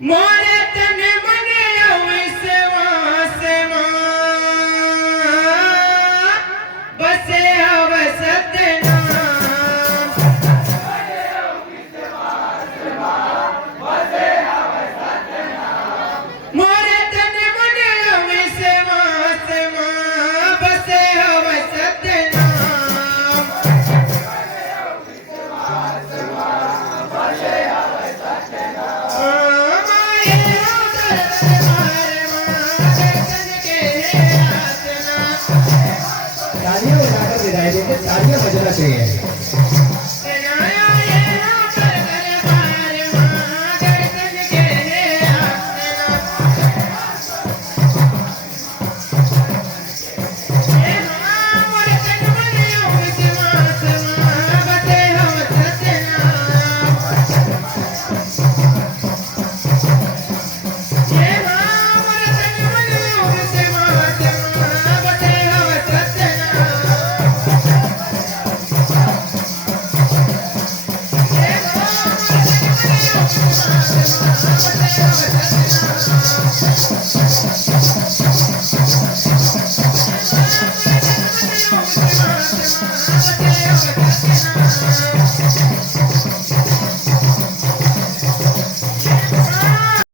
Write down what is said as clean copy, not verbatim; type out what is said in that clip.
मोरे तन मने विश्वास बसे हव सतनाम मोरे तन मने विश्वास बसे हव सतनाम तालियां बजाकर विदाई देंगे, तालियां बजना चाहिए।